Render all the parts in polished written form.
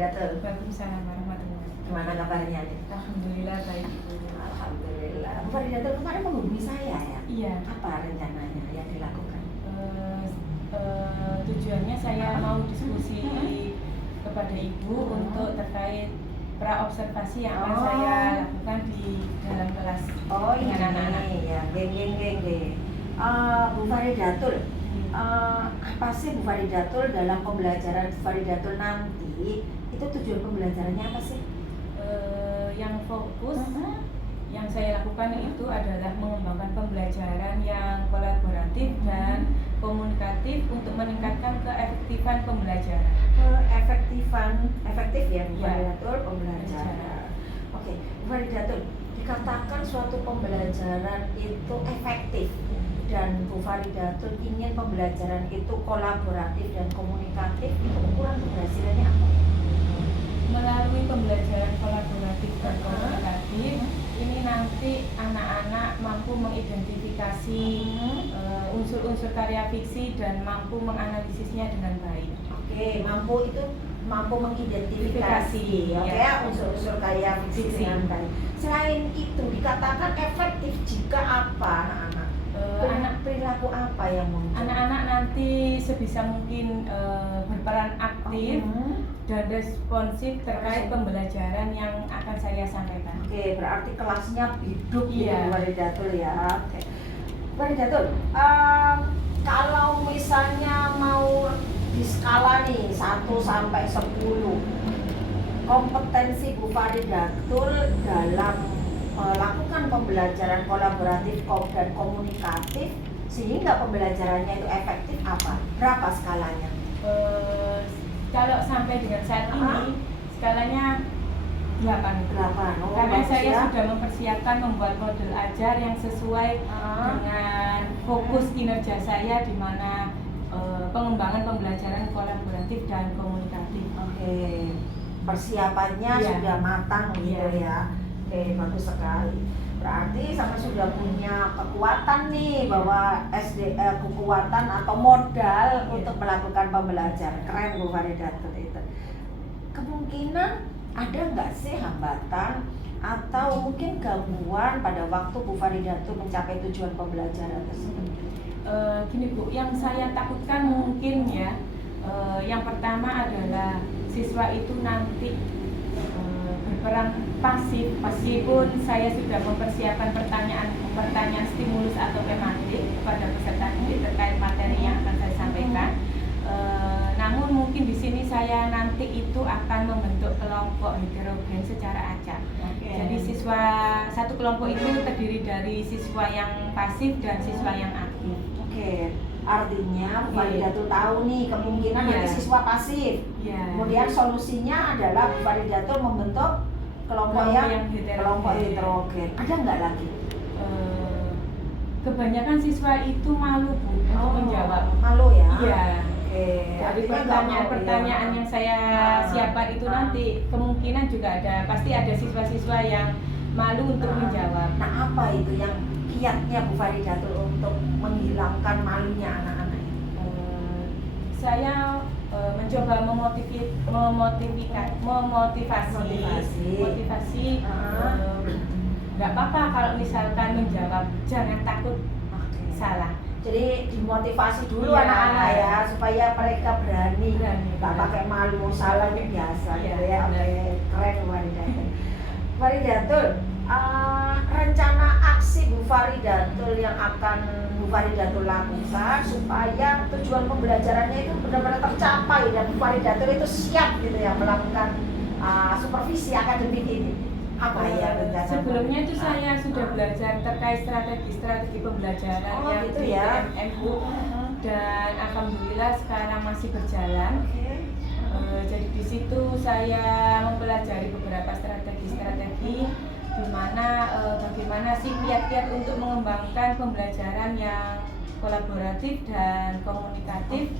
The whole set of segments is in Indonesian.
Faridatul? Waalaikumsalam warahmatullahi wabarakatuh. Gimana kabarnya nih? Alhamdulillah baik. Alhamdulillah. Bu Faridatul kemarin menghubungi saya ya? Iya. Apa rencananya yang dilakukan? Tujuannya saya mau diskusi kepada Ibu untuk terkait praobservasi yang akan saya lakukan di dalam kelas dengan anak-anak. Ya, geng. Bu Faridatul, apa sih Bu Faridatul dalam pembelajaran Bu Faridatul nanti itu tujuan pembelajarannya apa sih? Yang fokus yang saya lakukan itu adalah mengembangkan pembelajaran yang kolaboratif dan komunikatif untuk meningkatkan keefektifan pembelajaran. Efektif ya Bu Faridatul pembelajaran. Oke, Bu Faridatul, dikatakan suatu pembelajaran itu efektif dan Bu Faridatul ingin pembelajaran itu kolaboratif dan komunikatif, itu ukuran keberhasilannya apa? Melalui pembelajaran kolaboratif dan komunikatif, ini nanti anak-anak mampu mengidentifikasi unsur-unsur karya fiksi dan mampu menganalisisnya dengan baik. Oke, mampu mengidentifikasi ya unsur-unsur karya fiksi dengan baik. Selain itu dikatakan efektif jika apa anak-anak? Perilaku apa yang muncul? Anak-anak nanti sebisa mungkin berperan aktif dan responsif terkait pembelajaran yang akan saya sampaikan. Oke, berarti kelasnya hidup gitu Bu Faridatul ya. Oke. Bu Faridatul, kalau misalnya mau di skala nih 1 sampai 10, kompetensi Bu Faridatul dalam melakukan pembelajaran kolaboratif dan komunikatif sehingga pembelajarannya itu efektif apa? Berapa skalanya? Kalau sampai dengan saat ini skalanya 8. Karena saya sudah mempersiapkan membuat model ajar yang sesuai dengan fokus kinerja saya, di mana pengembangan pembelajaran kolaboratif dan komunikatif. Oke, persiapannya sudah matang gitu ya. Oke, bagus sekali. Berarti sama sudah punya kekuatan nih bahwa kekuatan atau modal untuk melakukan pembelajaran. Keren Bu Faridatul itu. Kemungkinan ada nggak sih hambatan atau mungkin gangguan pada waktu Bu Faridatul mencapai tujuan pembelajaran tersebut? Gini Bu, yang saya takutkan mungkin yang pertama adalah siswa itu nanti berperan pasif, meskipun saya sudah mempersiapkan pertanyaan stimulus atau tematik kepada peserta didik terkait materi yang akan saya sampaikan. Namun mungkin di sini saya nanti itu akan membentuk kelompok heterogen secara acak. Jadi satu kelompok itu terdiri dari siswa yang pasif dan siswa yang aktif. Artinya Bu Faridatul tahu nih kemungkinan nanti siswa pasif. Kemudian solusinya adalah Bu Faridatul membentuk kelompok yang heterogen. Ada nggak lagi? Kebanyakan siswa itu malu Bu untuk menjawab. Malu ya? Iya. Dari pertanyaan yang saya siapkan itu nanti kemungkinan juga pasti ada siswa-siswa yang malu untuk menjawab. Nah, apa itu yang kiatnya Bu Faridatul untuk menghilangkan malunya anak-anak itu? Saya mencoba memotivasi. Nggak apa-apa kalau misalkan menjawab, jangan takut salah. Jadi dimotivasi dulu anak-anak ya supaya mereka berani. Nggak pakai malu, salah itu biasa gitu ya. Keren Bu Faridatul. Faridatul, rencana aksi Bu Faridatul yang akan Bu Faridatul lakukan supaya tujuan pembelajarannya itu benar-benar tercapai dan Bu Faridatul itu siap gitu ya melakukan supervisi akademik ini. Apa ya rencana? Sebelumnya itu saya sudah belajar terkait strategi pembelajaran yang gitu di ya. PMMU dan alhamdulillah sekarang masih berjalan. Jadi di situ saya mempelajari beberapa strategi di mana bagaimana sih kiat-kiat untuk mengembangkan pembelajaran yang kolaboratif dan komunikatif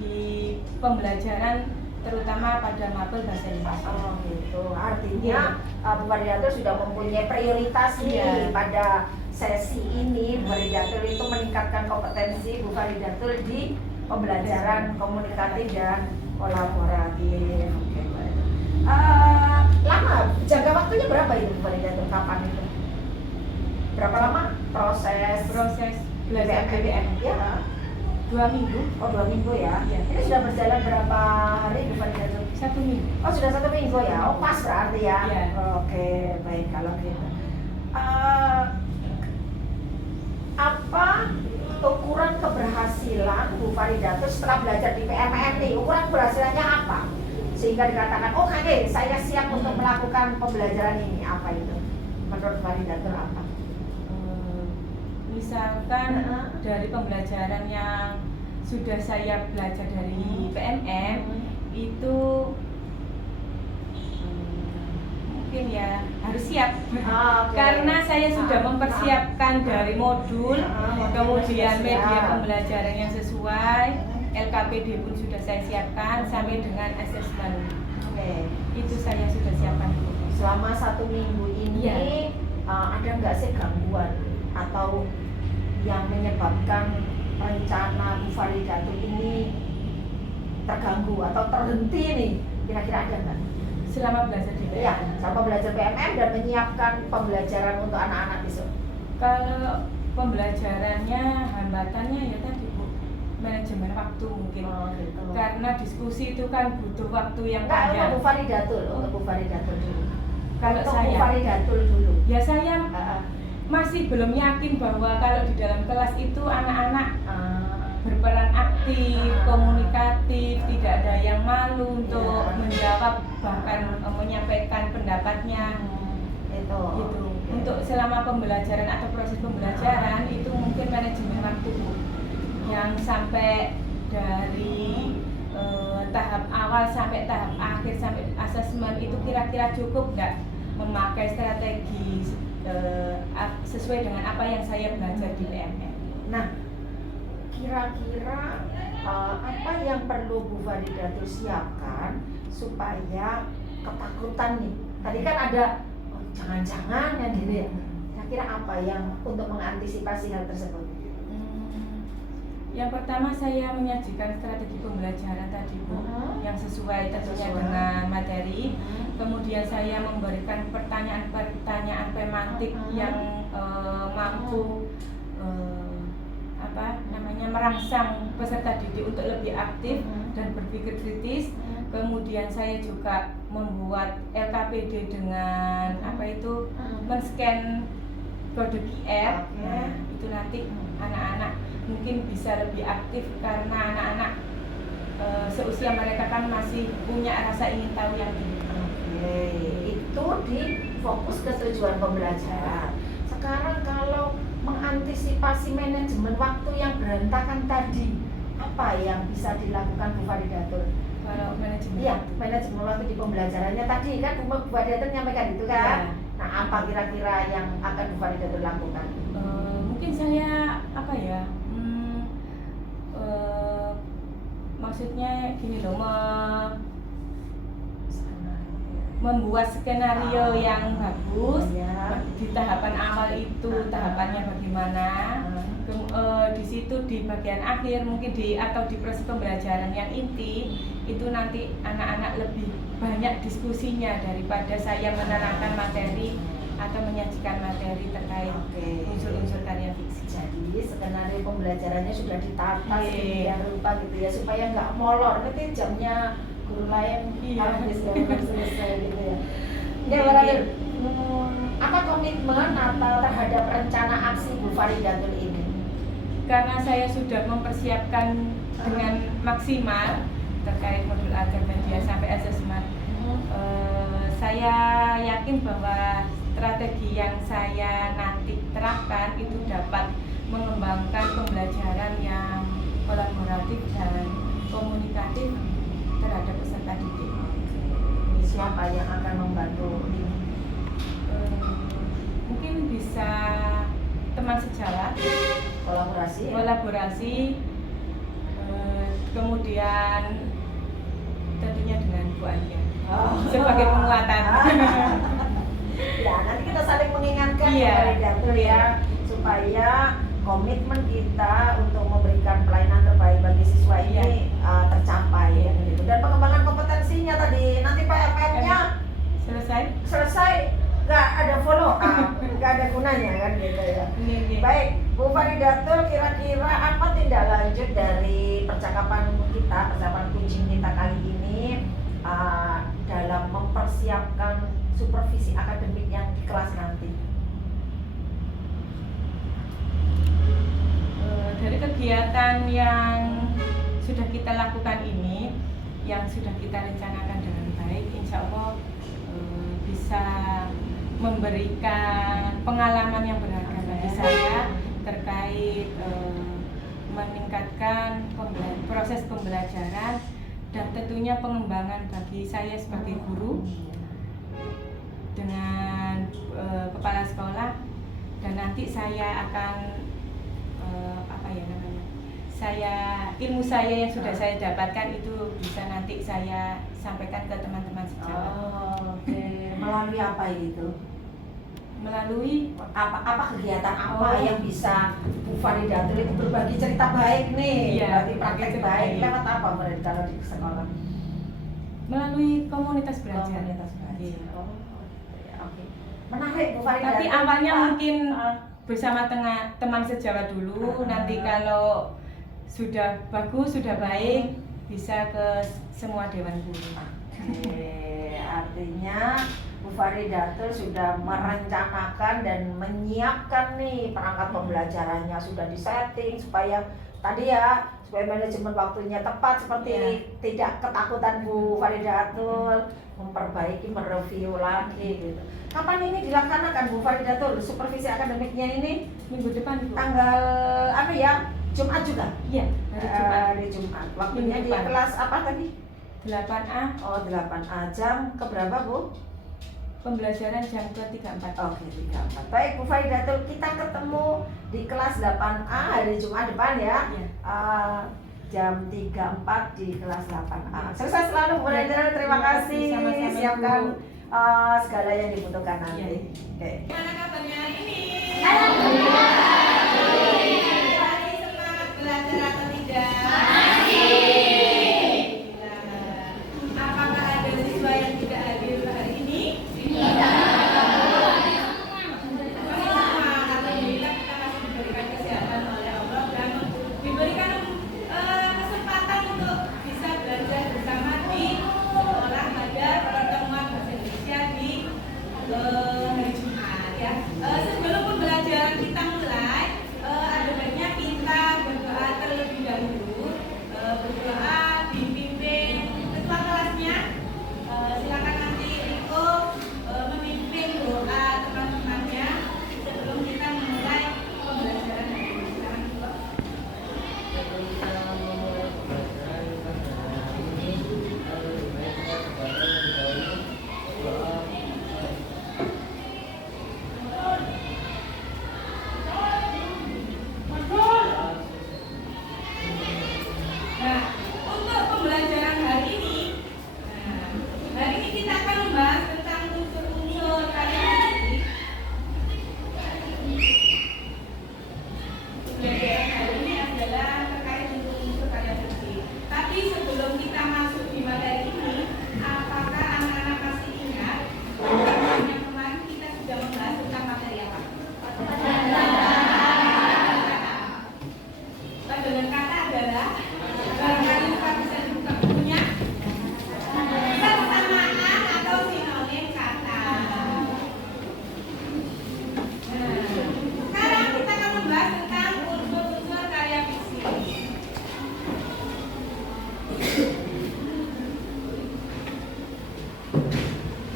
di pembelajaran terutama pada mapel bahasa Indonesia. Gitu. Artinya Bu Faridatul sudah mempunyai prioritas nih pada sesi ini. Bu Faridatul itu meningkatkan kompetensi Bu Faridatul di pembelajaran komunikatif dan kolaboratif. kapan itu? Berapa lama proses belajar BBM? Ya, 2 minggu. oh 2 minggu ya. Iya. Ini sudah berjalan berapa hari Bu Faridatul? 1 minggu. Oh sudah 1 minggu ya. Oh pas berarti ya. Iya. Oke baik kalau gitu. Apa ukuran keberhasilan Bu Faridatul setelah belajar di PMM nih? Ukuran keberhasilannya apa? Sehingga dikatakan, oh oke, saya siap untuk melakukan pembelajaran ini. Apa itu? Menurut Faridatul apa? Misalkan dari pembelajaran yang sudah saya belajar dari PMM itu mungkin ya harus siap. Okay. Karena saya sudah mempersiapkan dari modul, kemudian media siap. pembelajaran yang sesuai, LKPD pun sudah saya siapkan sampai dengan asesmen. Oke. Itu saya sudah siapkan. Selama 1 minggu ini Iya. ada nggak sih gangguan atau yang menyebabkan rencana Bu Faridatul ini terganggu atau terhenti nih? Kira-kira ada nggak? Selama belajar di PMM. Iya, sama belajar PMM dan menyiapkan pembelajaran untuk anak-anak besok. Kalau pembelajarannya hambatannya ya tadi Bu, manajemen waktu mungkin. Oh, gitu. Karena diskusi itu kan butuh waktu yang Enggak, panjang. untuk Bu Faridatul, untuk Bu Faridatul dulu. Kalau Untuk Bu saya, Faridatul dulu. ya saya Ah, masih belum yakin bahwa kalau di dalam kelas itu anak-anak ah, berperan aktif, komunikatif, tidak ada yang malu untuk Ya. menjawab bahkan menyampaikan pendapatnya. itu. Gitu. Untuk selama pembelajaran atau proses pembelajaran itu mungkin manajemen waktu Bu, yang sampai dari tahap awal sampai tahap akhir sampai asesmen itu kira-kira cukup nggak memakai strategi sesuai dengan apa yang saya belajar di PMM. Nah, kira-kira apa yang perlu Bu Faridatul siapkan supaya ketakutan nih? Tadi kan ada oh, jangan-jangan ya gitu ya. Kira-kira apa yang untuk mengantisipasi hal tersebut? Yang pertama saya menyajikan strategi pembelajaran tadi Bu, yang sesuai tentunya Sesuai. dengan materi. Kemudian saya memberikan pertanyaan-pertanyaan pemantik yang mampu merangsang peserta didik untuk lebih aktif dan berpikir kritis. Kemudian saya juga membuat LKPD dengan men-scan kode QR. Nah, itu nanti anak-anak mungkin bisa lebih aktif karena anak-anak seusia mereka kan masih punya rasa ingin tahu yang tinggi. Oke, itu di fokus ke tujuan pembelajaran. Sekarang kalau mengantisipasi manajemen waktu yang berantakan tadi, apa yang bisa dilakukan Bu Faridatul? Kalau manajemen Iya, manajemen waktu di pembelajarannya tadi kan Bu Faridatul menyampaikan itu kan? Ya. Nah, apa kira-kira yang akan Bu Faridatul lakukan? Mungkin saya maksudnya gini loh, membuat skenario yang bagus Ya. di tahapan awal itu tahapannya bagaimana. Di situ di bagian akhir mungkin atau di proses pembelajaran yang inti itu nanti anak-anak lebih banyak diskusinya daripada saya menerangkan materi atau menyajikan materi terkait unsur-unsur karya fiksi. Jadi skenario pembelajarannya sudah ditata Iya. sedemikian rupa gitu ya supaya nggak molor. Nanti jamnya guru lain Iya. habis belum selesai gitu ya. Ya, Iya. berarti apa komitmen atau terhadap rencana aksi Bu Faridatul ini? Karena saya sudah mempersiapkan dengan maksimal terkait modul ajar media sampai asesmen, saya yakin bahwa strategi yang saya nanti terapkan itu dapat mengembangkan pembelajaran yang kolaboratif dan komunikatif terhadap peserta didik. Siapa yang akan membantu ini? Mungkin bisa teman sejawat, kolaborasi, kemudian tentunya dengan Bu Alia sebagai penguatan. Ya, nanti kita saling mengingatkan Iya. Bu Faridatul ya, supaya komitmen kita untuk memberikan pelayanan terbaik bagi siswa ini tercapai ya, gitu. Dan pengembangan kompetensinya tadi nanti PMM-nya Selesai? selesai nggak ada follow nggak ada gunanya kan gitu ya. Iya. Baik, Bu Faridatul, kira-kira apa tindak lanjut dari percakapan kucing kita kali ini dalam mempersiapkan supervisi akademik yang di kelas nanti? Dari kegiatan yang sudah kita lakukan ini, yang sudah kita rencanakan dengan baik, insya Allah bisa memberikan pengalaman yang berharga bagi saya terkait meningkatkan proses pembelajaran dan tentunya pengembangan bagi saya sebagai guru dengan kepala sekolah, dan nanti saya akan ilmu saya yang sudah saya dapatkan itu bisa nanti saya sampaikan ke teman-teman sejawat. Oke. Melalui apa itu? Melalui apa kegiatan apa yang bisa Bu Faridatul itu berbagi cerita baik nih? Iya, Berarti praktek cerita baik baik. lewat apa berarti kalau di sekolah? melalui komunitas belajar. Komunitas belajar. Iya. Oh, oke. Menarik Bu Faridatul. Tapi awalnya mungkin bersama teman sejawat dulu, nanti kalau sudah bagus, sudah baik, bisa ke semua dewan guru. Oke, artinya Bu Faridatul sudah merencanakan dan menyiapkan nih perangkat pembelajarannya, sudah disetting supaya manajemen waktunya tepat, seperti tidak ketakutan Bu Faridatul, memperbaiki, mereview lagi gitu. Kapan ini dilaksanakan Bu Faridatul supervisi akademiknya ini? Minggu depan, Bu. Tanggal apa ya? Jumat juga? Iya, hari Jumat. Hari Jumat. Waktunya di kelas apa tadi? 8A. Oh, 8A. Jam keberapa, Bu? Pembelajaran jam ke-34. Oke, 34. Baik, Bu Faridatul, kita ketemu di kelas 8A hari Jumat depan ya. Iya. Jam 34 di kelas 8A. Sukses selalu Bu Faridatul, terima kasih. Sama-sama, Siapkan Bu. segala yang dibutuhkan nanti. Iya. Oke. Gimana kabarnya hari ini? Alhamdulillah. Masih semangat belajar atau tidak? Apakah ada siswa yang tidak hadir hari ini? Alhamdulillah kita masih diberikan kesehatan oleh Allah dan diberikan kesempatan untuk bisa belajar bersama di sekolah Madar pertemuan bahasa Indonesia di hari Jumat ya. Sebelum pembelajaran kita mulai, ada baiknya kita berdoa terlebih dahulu. Berdoa dipimpin ketua kelasnya. Silakan nanti Riko memimpin doa teman-temannya sebelum kita memulai pembelajaran hari ini. Silakan Riko. Nah, untuk pembelajaran hari ini kita akan membahas tentang unsur-unsur karya fisik. Pembelajaran hari ini adalah terkait unsur-unsur karya fisik. Tapi sebelum kita masuk di materi ini, apakah anak-anak masih ingat yang kemarin kita sudah membahas tentang materi apa? Dengan kata adalah barangkali Luka bisa dibuka bukunya, persamaan atau sinonim kata. Sekarang kita akan membahas tentang unsur-unsur karya fisik.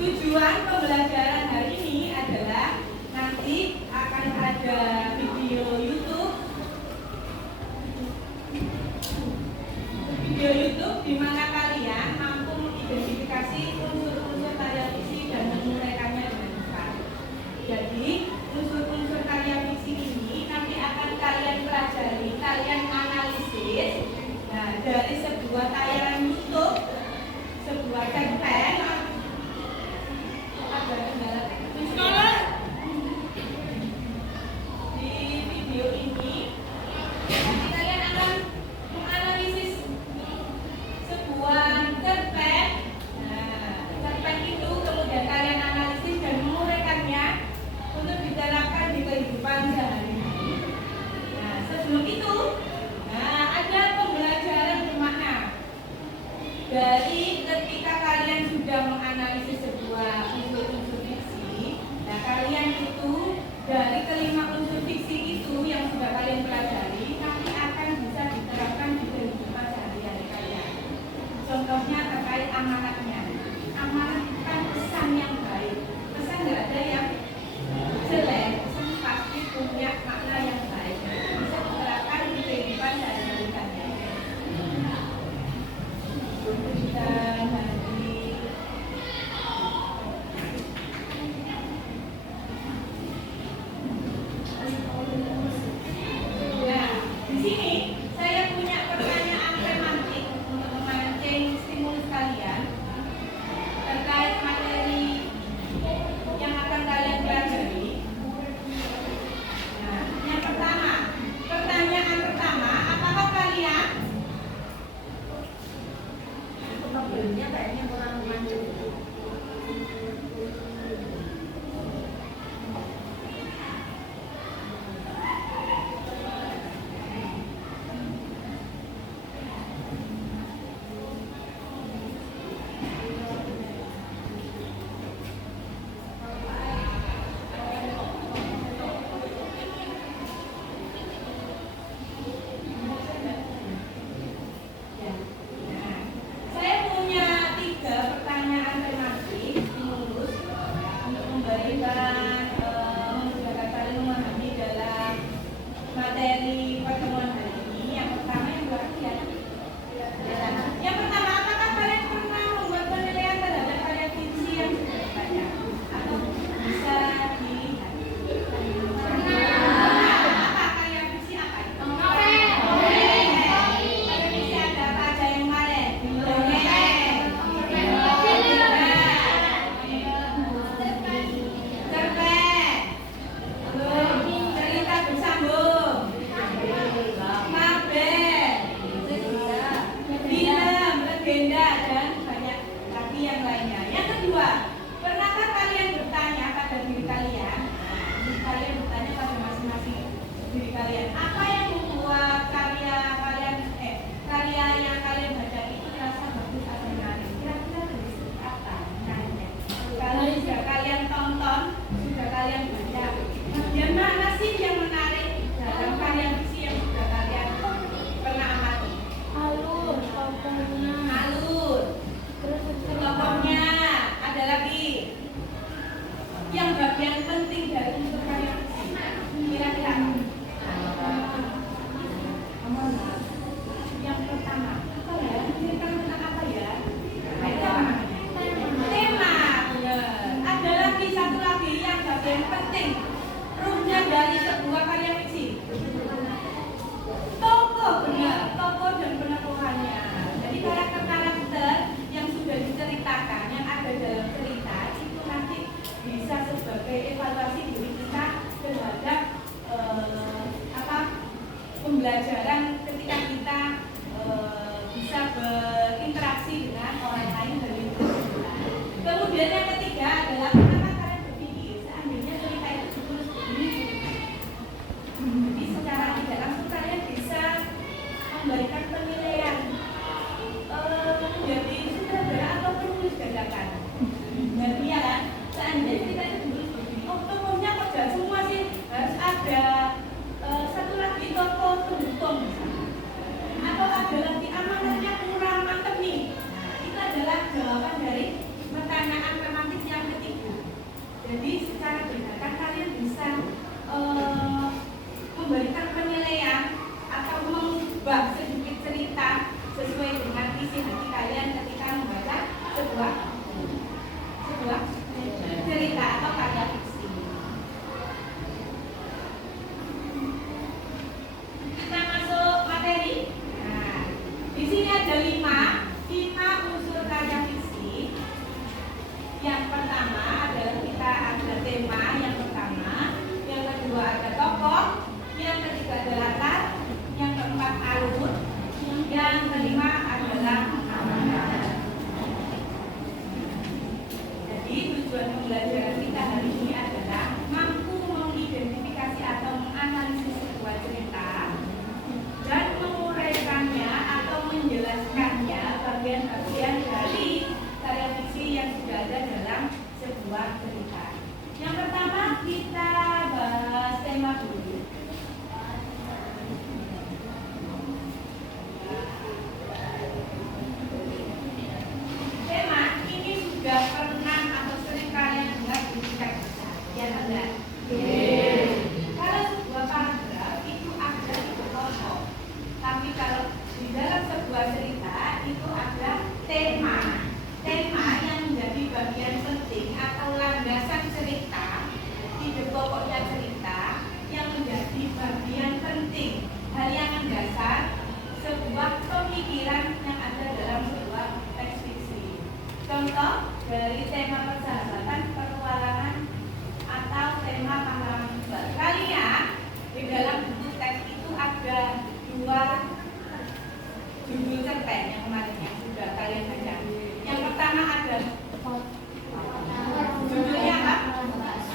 Tujuan pembelajaran hari ini adalah nanti akan ada video YouTube di mana kalian mampu mengidentifikasi unsur-unsur karya fisik dan menguraikannya dengan cepat. Jadi, unsur-unsur karya fisik ini nanti akan kalian pelajari, kalian analisis. Nah, dari sebuah tayangan YouTube, sebuah cerpen, ada kendala teknis di video ini. Nanti kalian akan menganalisis sebuah kedua, pernahkah kalian bertanya pada diri kalian? Kalian bertanya pada masing-masing diri kalian, apa yang membuat karya yang kalian baca itu terasa bagus atau menarik? Kira-kira lebih seperti apa? Kalau sudah kalian tonton, sudah kalian baca, bagian mana sih yang menarik dalam karya fiksi yang sudah kalian pernah amati? Alur, tokohnya. Alur, Terus tokohnya, ada lagi yang bagian penting dari unsur karya fiksi. Kira-kira apa? Yang pertama, apa ya? Cerita tentang apa ya? Itu apa namanya? Tema, benar. Ada lagi satu lagi yang bagian penting, ruhnya dari sebuah karya fiksi. Tokoh, benar. Tokoh dan penemuannya. Jadi karakter-karakter yang sudah diceritakan, yang ada dalam cerita itu nanti bisa sebagai evaluasi diri kita terhadap pembelajaran ketika kita bisa berinteraksi dengan orang lain dari lingkungan. Kemudian yang ketiga adalah kenapa kalian berpikir seandainya cerita itu ditulis begini. Jadi secara tidak langsung kalian bisa memberikan penilaian menjadi sutradara atau penulis dadakan. Dan iya kan, seandainya cerita itu ditulis begini, oh tokohnya kok jahat semua sih, harus ada satu lagi tokoh pendukung misalnya. Atau ada lagi amanatnya kurang mantep nih. Nah, itu adalah jawaban dari pertanyaan tematik yang ketiga. Jadi secara dadakan kalian bisa memberikan penilaian atau mengubah sedikit cerita sesuai dengan isi hati kalian ketika membaca sebuah cerita atau karya fiksi. Kita masuk materi. Nah, di sini ada 5 unsur karya fiksi. Yang pertama adalah kita ada tema yang pertama, yang kedua ada tokoh, yang ketiga ada latar, yang keempat alur, yang kelima adalah amanat. Jadi tujuan pembelajaran kita hari ini adalah mampu mengidentifikasi atau menganalisis sebuah cerita dan menguraikannya atau menjelaskannya bagian-bagian dari karya fiksi yang sudah ada dalam sebuah cerita. Yang pertama kita bahas tema dulu. Tema ini sudah pernah atau sering kalian dengar di tingkat ya enggak? Kalau sebuah paragraf itu ada di tokoh, tapi kalau di dalam sebuah cerita itu ada tema yang menjadi bagian penting atau landasan cerita, ide pokoknya cerita yang menjadi bagian penting, hal yang mendasar sebuah pemikiran yang ada dalam sebuah teks fiksi. Contoh dari tema persahabatan, petualangan, atau tema pahlawan kembar. Kalian di dalam buku teks itu ada 2 judul cerpen yang kemarin yang sudah kalian baca. Yang pertama ada judulnya apa?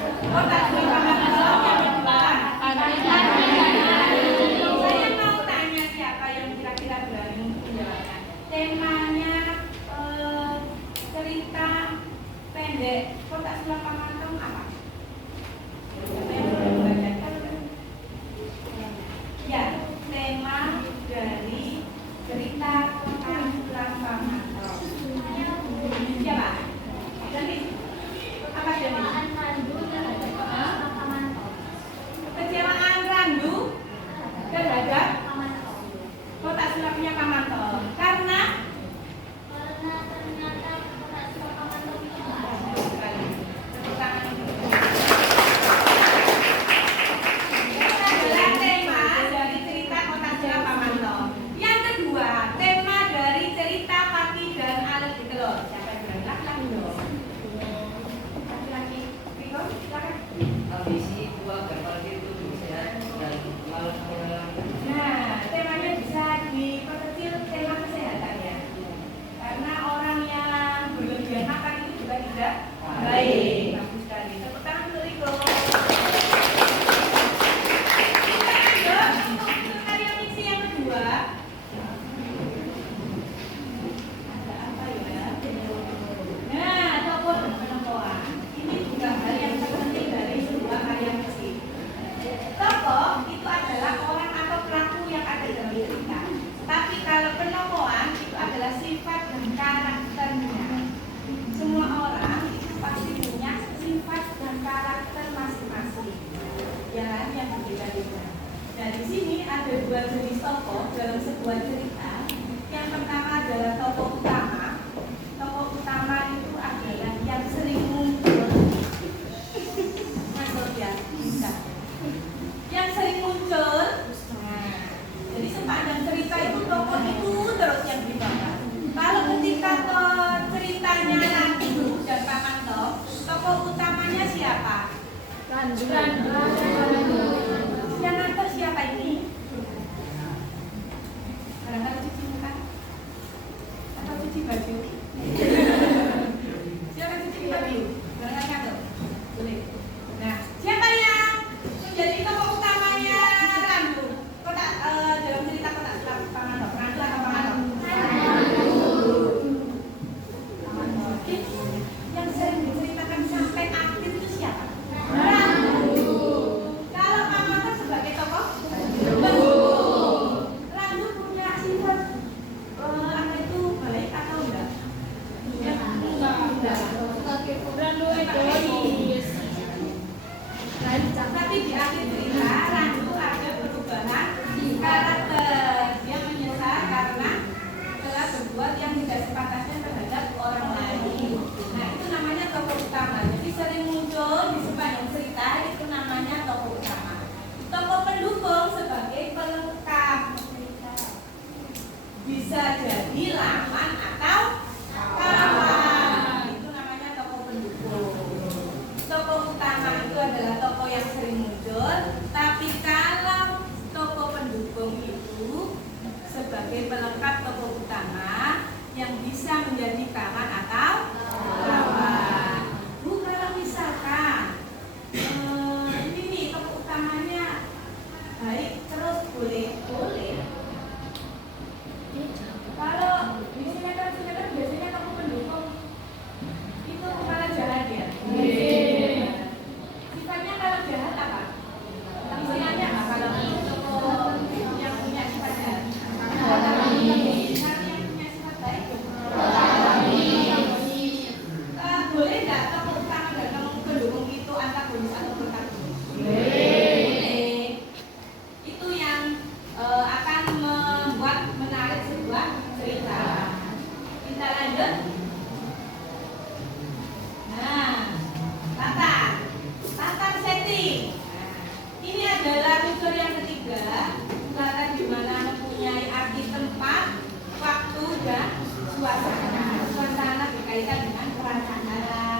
Kotak Dua Pahlawan. Yang kedua saya mau tanya siapa yang kira-kira berani menjawabnya. Temanya cerita pendek Kotak Dua Pahlawan apa? Siapa yang berani membaca? Ya, tema dari cerita Kotak Dua Pahlawan. Siapa? Jadi apa jadi? Kecewaan Randu terhadap kotak sulapnya Pamanto. Karena adalah tema dari cerita kotak sulap Pamanto. Yang kedua, tema dari cerita Pati dan Alet di Telur. Siapa yang berani? Laki-laki dong. Laki-laki. Riko, silakan. Ambisi dua gambar itu bisa dan malah Nah, temanya bisa diperkecil tema kesehatan ya. Karena orang yang berlebihan makan itu juga tidak Baik, bagus sekali. Tepuk tangan untuk Riko. Kita lanjut untuk karya fiksi yang kedua. Ada apa ya? Nah, tokoh dan penemuan. Ini juga hal yang terpenting dari sebuah karya fiksi. Tokoh itu adalah orang atau pelaku yang ada dalam cerita. Tapi kalau penemuan itu adalah sifat dan karakternya. Semua orang itu pasti punya sifat dan karakter masing-masing, ya, yang berbeda-beda. Nah, di sini ada dua jenis tokoh dalam sebuah cerita. Yang pertama adalah tokoh utama. Tokoh utama itu adalah yang sering muncul. Masuk ya, bisa. Yang sering muncul. Nah, jadi sepanjang cerita itu tokoh itu terus yang dibawa. Kalau ketika ceritanya Randu dan Paman Tom, tokoh utamanya siapa? Randu. Yang nganter siapa ini? Barangkali cuci muka atau cuci baju? Siapa cuci baju? Barangkali nganter? Boleh. Nah, siapa yang menjadi tokoh utamanya Randu? Kota dalam cerita kota Paman Tom. Randu atau Paman Tom? Yang sering diceritakan sampai akhir itu siapa? Randu. Kalau Paman Tom sebagai tokoh Randu punya sifat apa itu baik atau enggak? Enggak. Randu egois. Tapi di akhir cerita Randu ada perubahan karakter. Dia menyesal karena telah berbuat yang tidak sepatutnya terhadap orang lain. Nah, itu namanya tokoh utama. Jadi sering muncul di sepanjang cerita, itu namanya tokoh utama. Tokoh pendukung sebagai pelengkap. Bisa jadi lawan atau kawan. Itu namanya tokoh pendukung. Tokoh utama itu adalah tokoh yang sering muncul, tapi kalau tokoh pendukung itu sebagai pelengkap tokoh utama yang bisa menjadi kawan atau lawan. Bu, kalau misalkan ini tokoh utamanya baik terus boleh. Kalau di sinetron biasanya tokoh pendukung itu malah jahat ya. Sifatnya kalau jahat apa? Istilahnya apa kalau tokoh yang punya sifat jahat? Kalau yang punya sifat baik? Boleh nggak tokoh utama dan tokoh pendukung itu antagonis atau protagonis? Boleh. Itu yang akan membuat menarik sebuah cerita. Kita lanjut. Nah, latar setting. Ini adalah unsur yang ketiga. Latar di mana mempunyai arti tempat, waktu dan suasana. Suasana berkaitan dengan perancangan,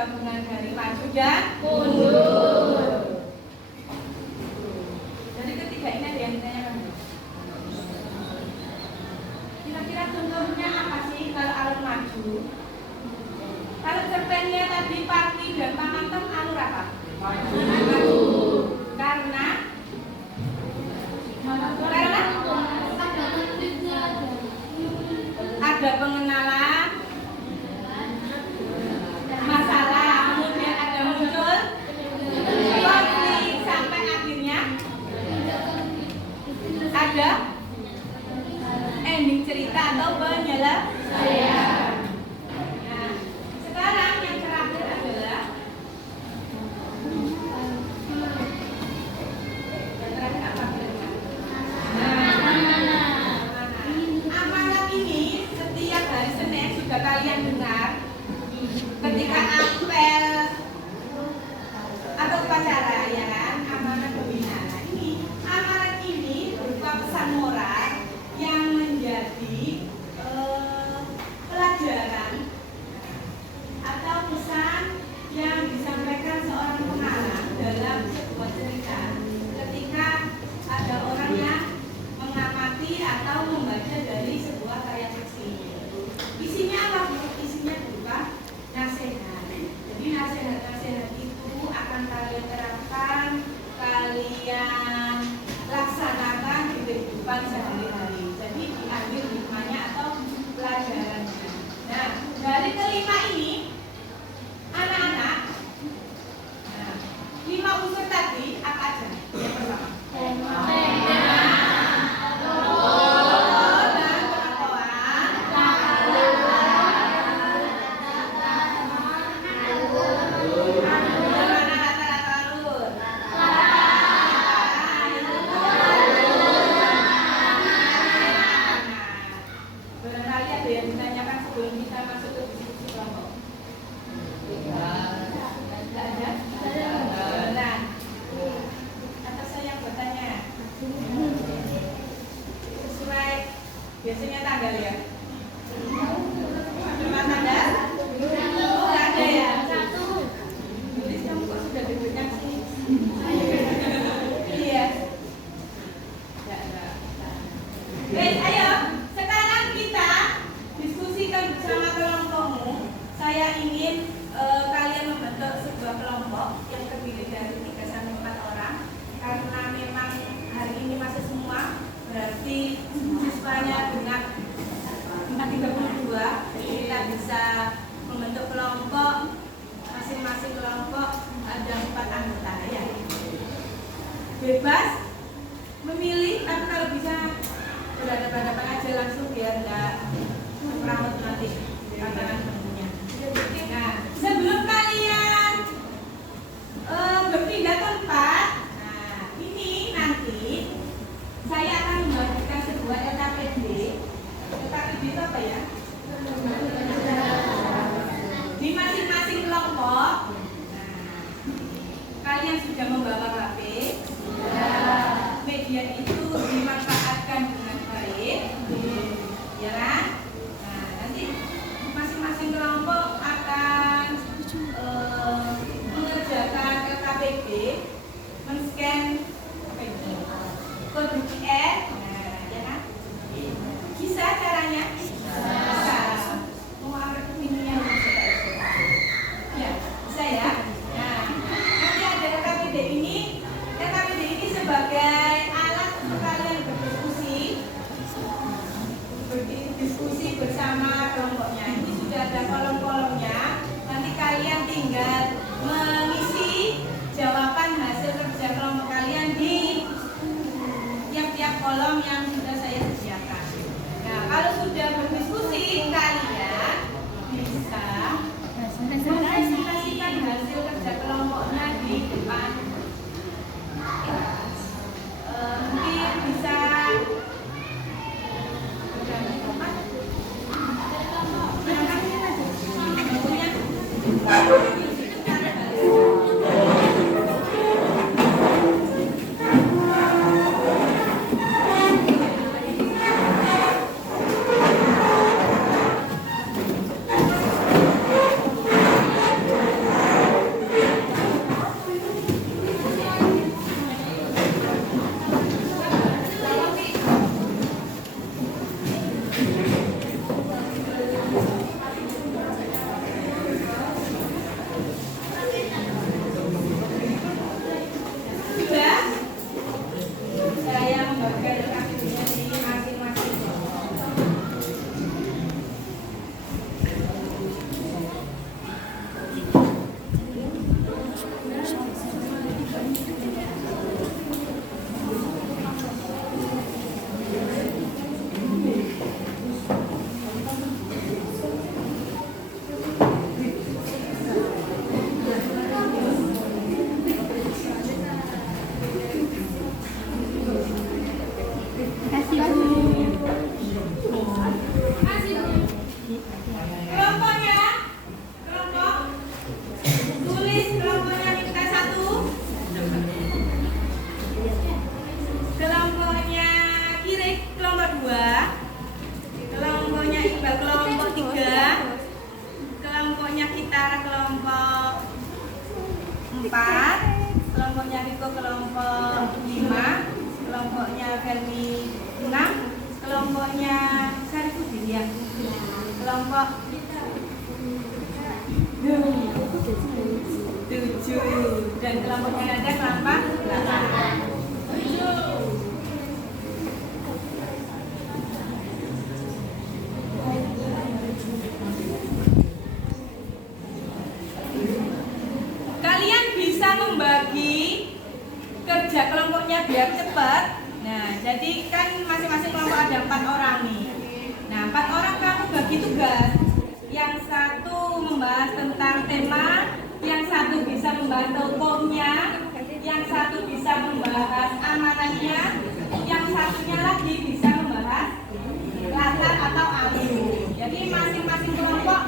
gabungan dari maju dan mundur. Dari ketiga ini ada yang ditanyakan. Kira-kira contohnya apa sih kalau alur maju? Kalau cerpennya tadi Parti dan Pamantem alur apa? Maju. Karena ada pengenalan masalah, kemudian ada muncul konflik sampai akhirnya ada ending cerita atau penyelesaian. Nah, sekarang yang terakhir adalah apa kira-kira? Amanat ini setiap hari Senin sudah kalian dengar ketika apel atau upacara, ya kan? Amanat pembinaan. Nah, ini amanat ini berupa pesan moral yang menjadi pelajaran atau pesan yang disampaikan seorang pengarang dalam sebuah cerita ketika ada orang yang mengamati atau membaca dari sebuah karya fiksi. Isinya apa? Isinya berupa nasihat. Jadi nasihat-nasihat itu akan kalian terapkan, kalian laksanakan di kehidupan sehari-hari. Jadi diambil hikmahnya atau pelajarannya. Nah, dari kelima ini, anak-anak, nah, 5 unsur tadi apa aja? Yang pertama. Barangkali ada yang ditanyakan sebelum kita masuk ke diskusi kelompok. Tidak ada? Nah, atau saya yang bertanya sesuai biasanya tanggal ya? Berapa tanggal? Tidak ada ya? Tulis kamu kok sudah diberikan sini? Iya. Tidak ada. Baik, ayo. Sekarang kita diskusikan bersama kelompokmu. Saya ingin kalian membentuk sebuah kelompok yang terdiri dari 3 sampai 4 orang. Karena memang hari ini masih semua, berarti siswanya dengan 432. Kita bisa membentuk kelompok, masing-masing kelompok ada 4 anggota ya. Bebas memilih, tapi kalau bisa berhadapan-hadapan aja langsung biar nggak merawat nanti tantangan temennya. Nah, sebelum kalian berpindah tempat, nah ini nanti saya akan membagikan sebuah LKPD. LKPD itu apa ya? Di masing-masing kelompok. Nah, kalian sudah membawa HP. Media itu dimanfaatkan dengan baik, ya kan? Nah, nanti masing-masing kelompok akan mengerjakan LKPD, men-scan kode QR, nah, ya kan? Bisa caranya? Bisa. Mau ambil ini yang bisa? Ya, bisa ya. Nah, nanti ada LKPD ini sebagai alat untuk kalian berdiskusi bersama kelompoknya. Ini sudah ada kolom-kolomnya. Nanti kalian tinggal mengisi jawaban hasil kerja kelompok kalian di tiap-tiap kolom yang sudah saya sediakan. Nah, kalau sudah berdiskusi, kalian bisa presentasikan hasil kerja kelompoknya di depan. Mungkin bisa 4, kelompoknya Riko kelompok 5, kelompoknya Fermi 6, kelompoknya Sarifudin ya, kelompok 7, dan kelompoknya Nada kelompok 8. Kalian bisa membagi kerja kelompoknya biar cepat. Nah, jadi kan masing-masing kelompok ada 4 orang nih. Nah, 4 orang kamu bagi tugas. Yang satu membahas tentang tema, yang satu bisa membahas tokohnya, yang satu bisa membahas amanannya, yang satunya lagi bisa membahas latar atau alur. Jadi masing-masing kelompok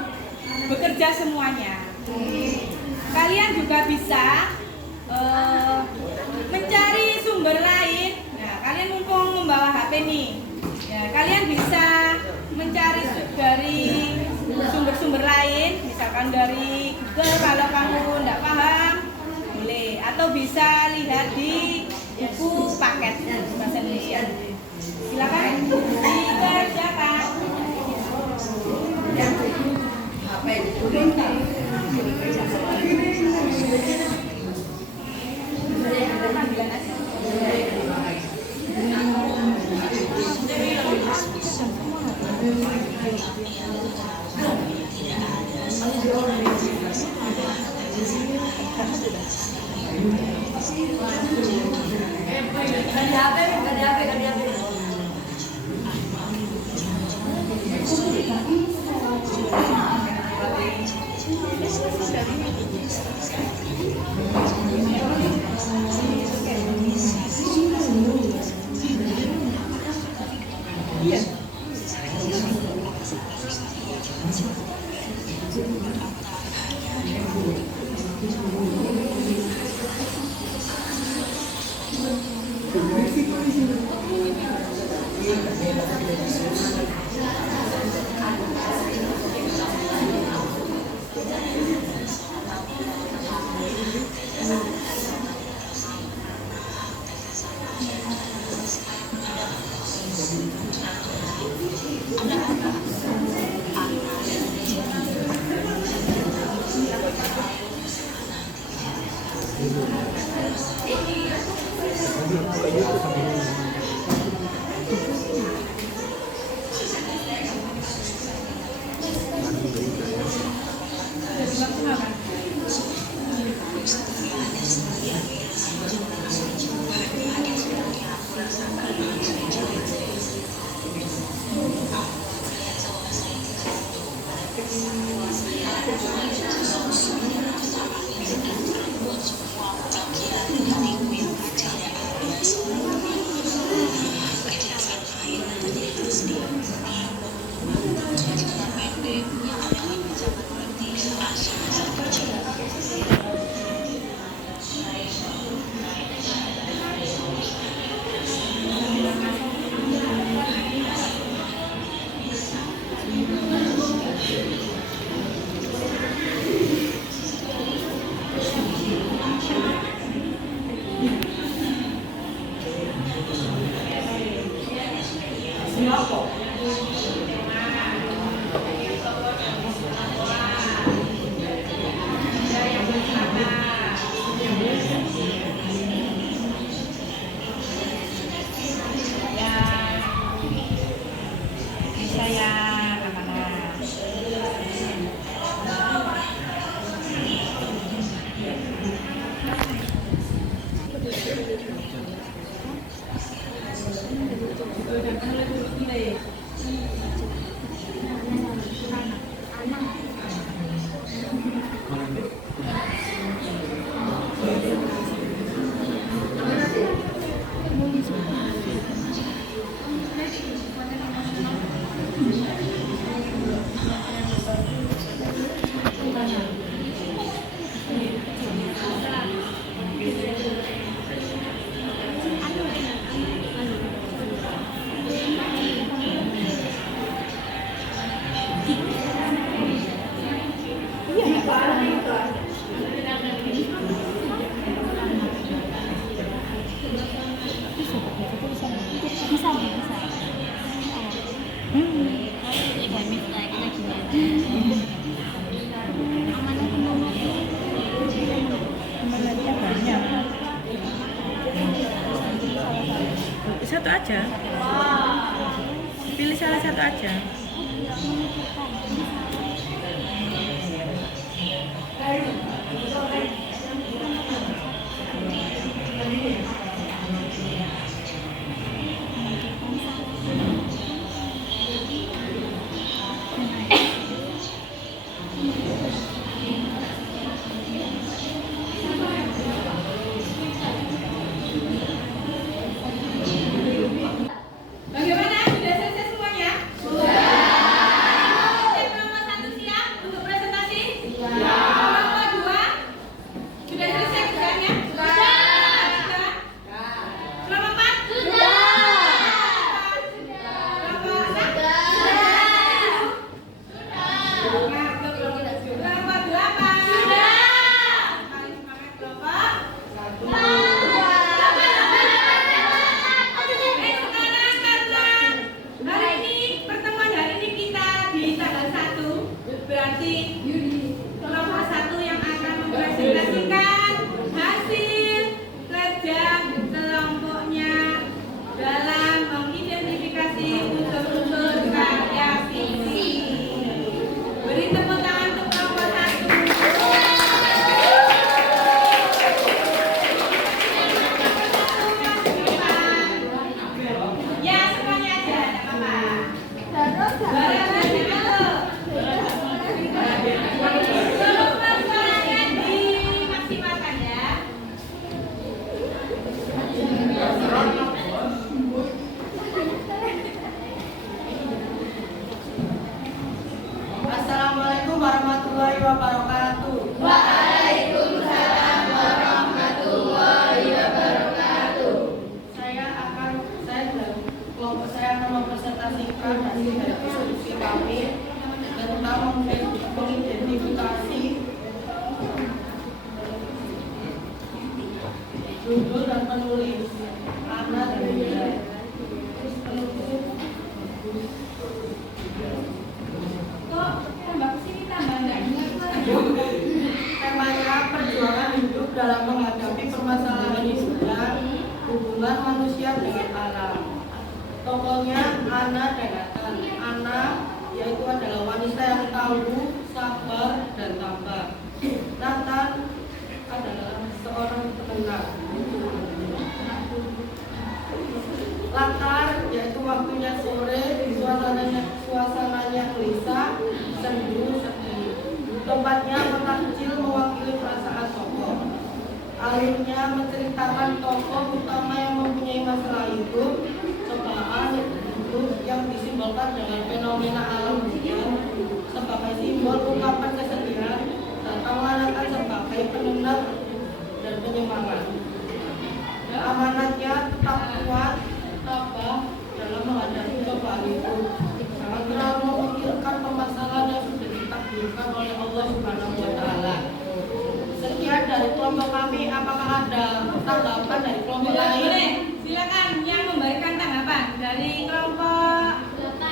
bekerja semuanya. Kalian juga bisa mencari sumber lain. Nah, kalian mumpung membawa HP nih, ya, kalian bisa mencari dari sumber-sumber lain, misalkan dari Google kalau kamu tidak paham, boleh. Atau bisa lihat di buku paket bahasa Indonesia. Silakan dikerjakan. aja. Pilih salah satu aja. Bagaimana? Sudah selesai semuanya? Sudah. Kelompok 1 siap untuk presentasi? Siap. Kelompok 2 sudah selesai kerjanya? Sudah. Kelompok 4? Sudah. Kelompok 6? Sudah. Kelompok 8? Sudah. Paling semangat kelompok 1. Hari ini, pertemuan hari ini kita di tanggal 1, berarti kelompok 1 yang akan mempresentasikan hasil kerja kelompoknya dalam mengidentifikasi unsur-unsur karya visi. Beri tepuk tangan untuk kelompok 1. Ya, semuanya aja, tidak apa-apa. Barang dan jangan volume suaranya dimaksimalkan ya. Assalamualaikum warahmatullahi wabarakatuh. Waalaikumsalam warahmatullahi wabarakatuh. Kelompok saya akan mempresentasikan hasil dari diskusi kami tentang mengidentifikasi judul dan penulis Ana dan Bunda. Kok tambah kesini tambah enggak ingat? Temanya perjuangan hidup dalam menghadapi permasalahan hidup hubungan manusia dengan alam. Tokohnya Ana dan Nathan. Ana yaitu adalah wanita yang tangguh, sabar, dan tabah. Nathan adalah seorang penenang. Latar yaitu waktunya sore, suasananya gelisah, sendu, sepi. Tempatnya kota kecil mewakili perasaan tokoh. Alurnya menceritakan tokoh utama yang mempunyai masalah hidup, cobaan hidup yang disimbolkan dengan fenomena alam dunia sebagai simbol ungkapan kesedihan, dan Nathan sebagai penenang dan penyemangat. Amanatnya tetap kuat, tabah dalam menghadapi cobaan itu. Jangan terlalu memikirkan permasalahan yang sudah ditakdirkan oleh Allah Subhanahu wa Ta'ala. Sekian dari kelompok kami. Apakah ada tanggapan dari kelompok lain? Boleh, silakan yang memberikan tanggapan dari kelompok 8.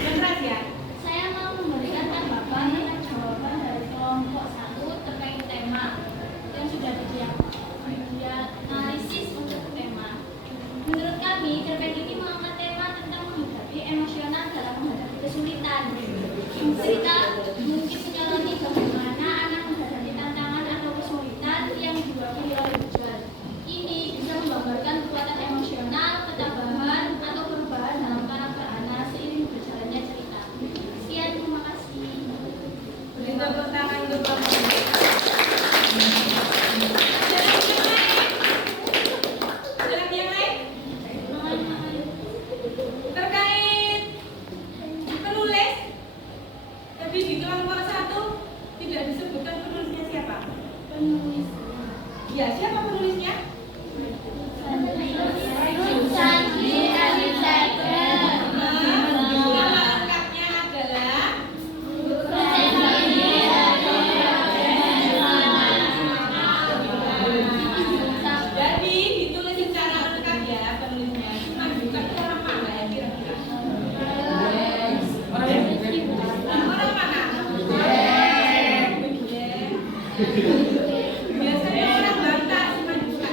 Benar ya? Saya mau memberikan tanggapan atas jawaban dari kelompok 1 terkait tema yang sudah dianalisis untuk tema. Menurut kami, cerpen ini mengangkat tema tentang menghadapi emosional dalam menghadapi kesulitan. Cerita mungkin menyoroti bagaimana anak menghadapi tantangan atau kesulitan yang diwakili oleh hujan. Ini bisa menggambarkan kekuatan emosional, ketabahan, atau perubahan dalam karakter anak seiring berjalannya cerita. Sekian, terima kasih. Beri tepuk tangan untuk kelompok. Ada yang lain? Terkait penulis, tadi di kelompok 1 tidak disebutkan penulisnya siapa? Penulis Ya, siapa penulisnya? Nama lengkapnya adalah jadi ditulis secara lengkap ya penulisnya. Cuma bukan orang mana ya kira-kira? Orang mana? Biasanya orang Batak cuma bukan.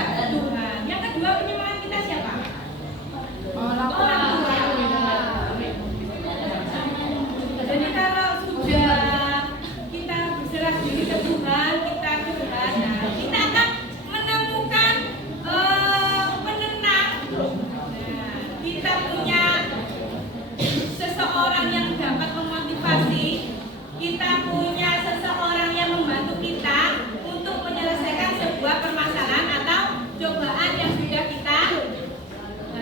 terhadap Tuhan. Yang kedua, penyemangat kita siapa? Orang tua. Jadi kalau sudah kita berserah diri ke Tuhan, kita ke Tuhan, nah, kita akan menemukan penenang. Nah, kita punya seseorang yang dapat memotivasi, kita punya seseorang yang membantu kita untuk menyelesaikan sebuah permasalahan atau cobaan yang sudah kita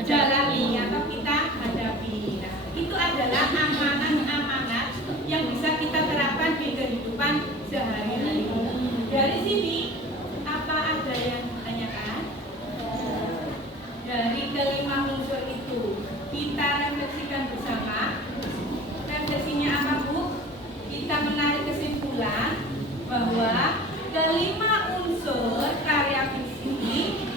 jalani atau kita hadapi. Nah, itu adalah amanat-amanat yang bisa kita terapkan di kehidupan sehari-hari. Dari sini, apa ada yang ditanyakan? Dari kelima unsur itu, kita refleksikan bersama. Refleksinya apa, Bu? Kita menarik kesimpulan bahwa kelima unsur karya fiksi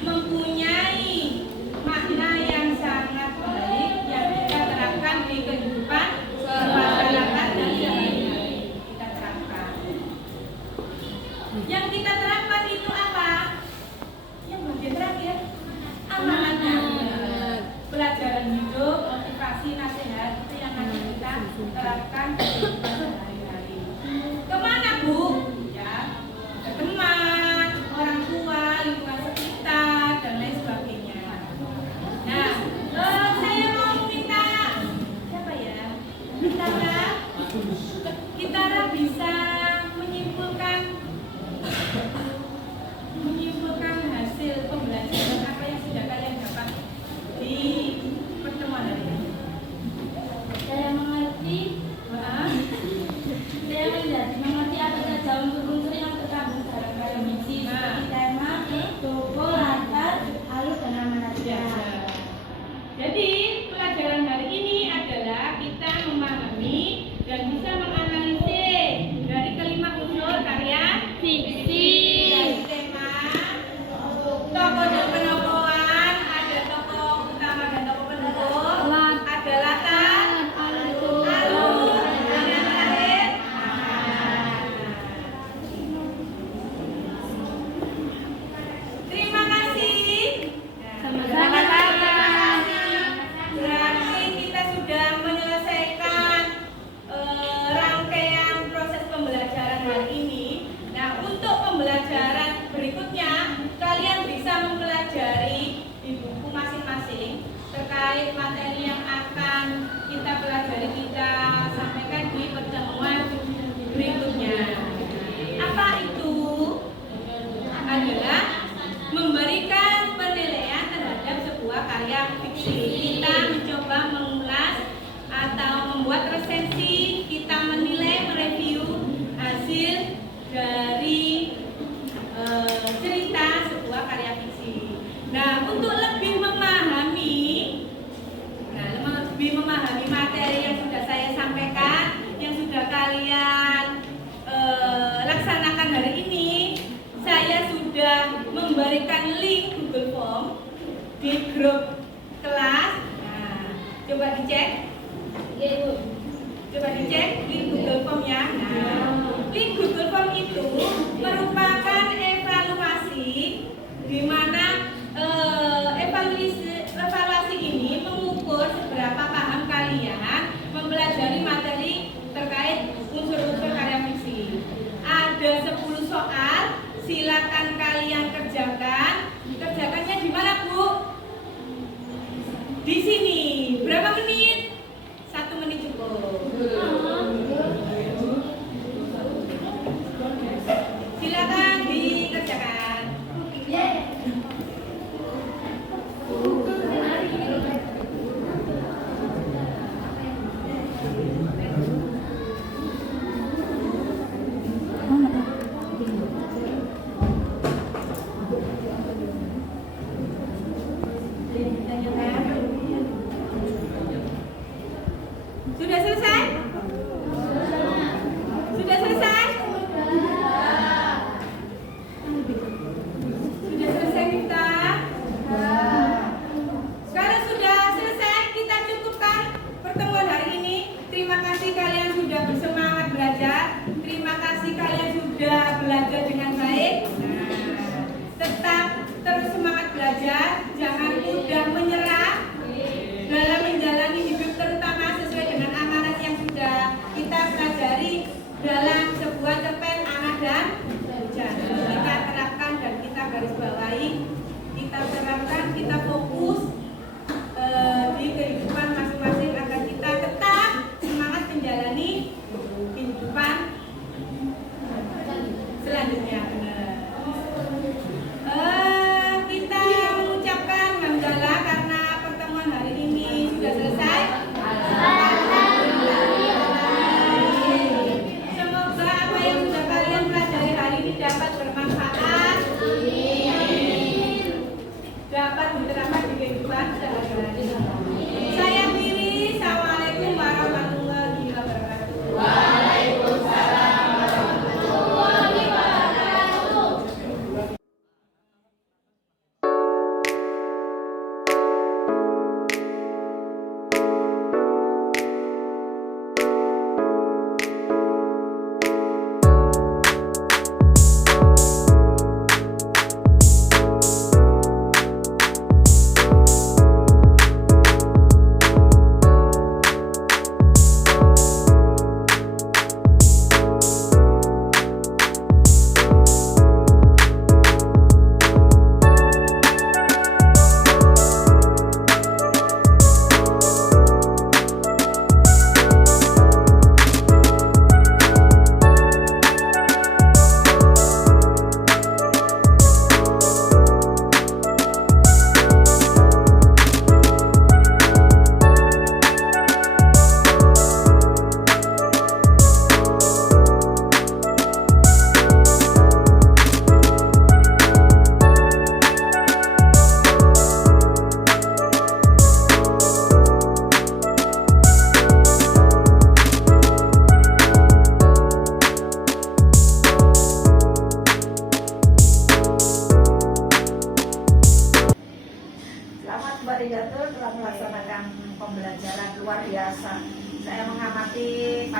mempunyai makna yang sangat baik yang kita terapkan di kehidupan masyarakat dan sehari-hari. Kita terapkan. Yang kita terapkan itu apa? Yang bagian terakhir, amanatnya. Pelajaran hidup, motivasi, nasihat itu yang akan kita terapkan di kehidupan sehari-hari. Kemana, Bu? Ya, ke teman, orang tua, lingkungan sekitar, dan lain sebagainya. Nah, saya mau minta siapa ya? Kita bisa menyimpulkan hasil pembelajaran apa yang sudah kalian dapat di pertemuan hari ini. Saya mengerti apa saja unsur-unsur yang terkandung dalam karya fiksi seperti tema, tokoh, latar, alur, dan amanatnya. Jadi pelajaran hari ini adalah kita memahami dan bisa menganalisis dari kelima unsur karya fiksi. Dari tema, tokoh dan penokohan, ada tokoh utama dan tokoh pendukung, ada latar, alur, dan yang terakhir. Terima kasih. Berarti kita sudah menyelesaikan rangkaian proses pembelajaran hari ini. Nah, untuk pembelajaran berikutnya, kalian bisa mempelajari di buku masing-masing terkait materi yang akan kita pelajari, kita sampaikan di pertemuan berikutnya. Apa itu? Adalah memberikan penilaian terhadap sebuah karya fiksi. Kita mencoba mengulas atau membuat resensi, kita menilai, mereview hasil dari cerita sebuah karya fiksi. Nah, untuk lebih memahami materi yang sudah saya sampaikan, yang sudah kalian laksanakan hari ini, saya sudah memberikan link Google Form di grup kelas. Nah, coba dicek. Coba dicek link Google Form ya. Nah, link Google Form itu merupakan evaluasi di mana evaluasi ini mengukur seberapa paham kalian mempelajari materi terkait unsur-unsur karya fiksi. Ada 10 soal, silakan kalian kerjakan. Kerjakannya di mana, Bu? Di sini. Berapa menit? 1 menit cukup.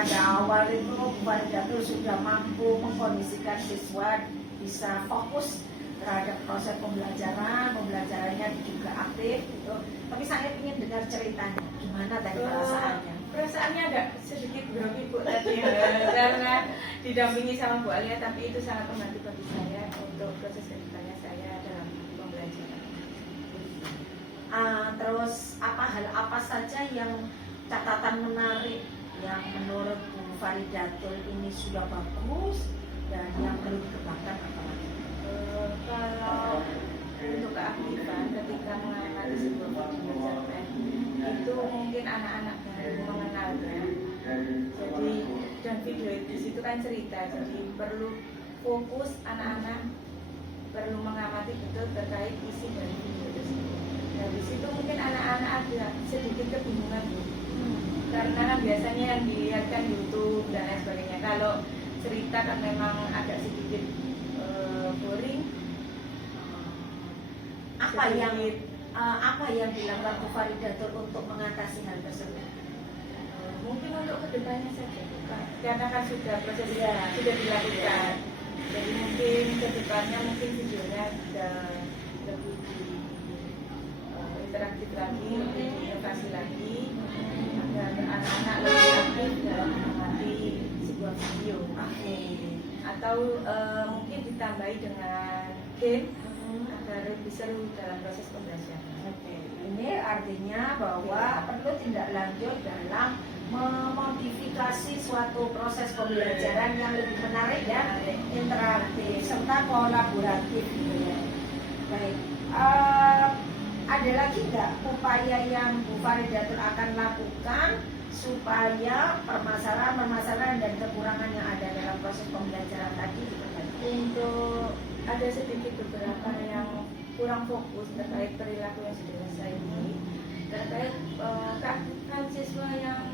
pada awal itu Bu Faridatul sudah mampu mengkondisikan siswa bisa fokus terhadap proses pembelajarannya juga aktif gitu. Tapi saya ingin dengar ceritanya, gimana tadi perasaannya? Perasaannya agak sedikit grogi Bu tadi karena didampingi sama Bu Alia, tapi itu sangat membantu bagi saya untuk proses kedepannya saya dalam pembelajaran. Terus hal apa saja yang catatan menarik yang menurut Bu Faridatul ini sudah bagus dan yang perlu dikembangkan apalagi? Kalau untuk keaktifan ketika mengamati sebuah pembelajaran itu mungkin anak-anak baru mengenalnya. Jadi dan video di situ kan cerita, jadi perlu fokus anak-anak perlu mengamati betul terkait isi dari video tersebut. Nah di situ mungkin anak-anak ada sedikit kebingungan Bu. Karena kan biasanya yang dilihatkan YouTube dan lain sebagainya. Kalau cerita kan memang agak sedikit boring. Apa yang dilakukan Bu Faridatul untuk mengatasi hal tersebut? Mungkin untuk kedepannya saja, karena kan sudah proses sudah dilakukan. Jadi mungkin kedepannya mungkin videonya sudah lebih interaktif lagi, lebih inovasi lagi, agar anak-anak lebih aktif dalam mengamati sebuah video. Atau mungkin ditambahi dengan game agar lebih seru dalam proses pembelajaran. Ini artinya bahwa perlu tindak lanjut dalam memodifikasi suatu proses pembelajaran yang lebih menarik dan interaktif serta kolaboratif gitu ya. Baik, ada lagi nggak upaya yang Bu Faridatul akan lakukan supaya permasalahan dan kekurangan yang ada dalam proses pembelajaran tadi diperbaiki? Untuk ada sedikit beberapa yang kurang fokus terkait perilaku yang sudah saya ini, terkait keaktifan siswa yang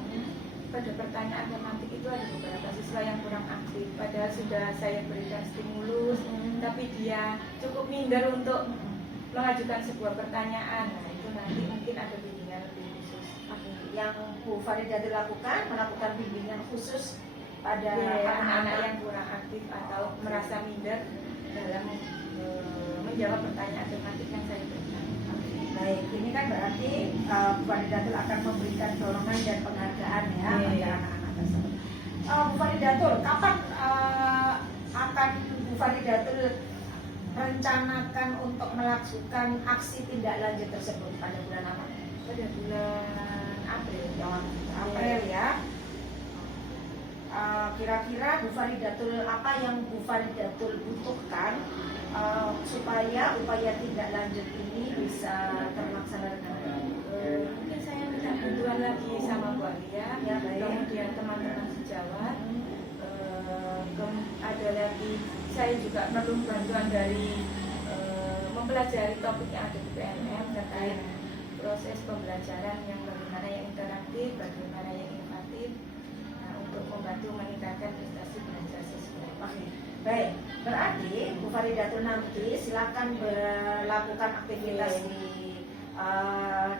pada pertanyaan tematik itu ada beberapa siswa yang kurang aktif, padahal sudah saya berikan stimulus, tapi dia cukup minder untuk mengajukan sebuah pertanyaan. Nah itu nanti mungkin ada bimbingan lebih khusus. Yang Bu Faridatul melakukan bimbingan khusus pada anak-anak yang kurang aktif atau merasa minder dalam menjawab pertanyaan tematik yang saya berikan. Baik, ini kan berarti Bu Faridatul akan memberikan dorongan dan penghargaan ya pada anak-anak tersebut. Bu Faridatul, kapan akan Bu Faridatul rencanakan untuk melakukan aksi tindak lanjut tersebut pada bulan apa? Pada bulan April ya. Kira-kira Bu Faridatul, apa yang Bu Faridatul butuhkan supaya upaya tindak lanjut ini bisa terlaksana dengan baik? Mungkin saya minta bantuan lagi sama Bu Alia, Ya, baik. kemudian teman-teman sejawat. Ada lagi, saya juga perlu bantuan dari mempelajari topik yang ada di PNM terkait proses pembelajaran yang bagaimana yang interaktif, bagaimana yang inovatif, untuk membantu meningkatkan prestasi belajar siswa. Oke, baik. Berarti Bu Faridatul nanti silakan melakukan aktivitas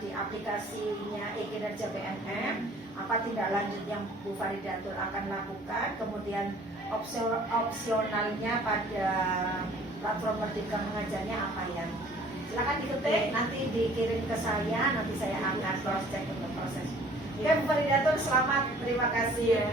di aplikasinya e-kinerja PNM. Apa tindak lanjut yang Bu Faridatul akan lakukan, kemudian opsionalnya pada platform Merdeka Mengajarnya apa ya? Silakan diketik, nanti dikirim ke saya, nanti saya akan cross check untuk proses. Oke, Bu Faridatul, selamat, terima kasih.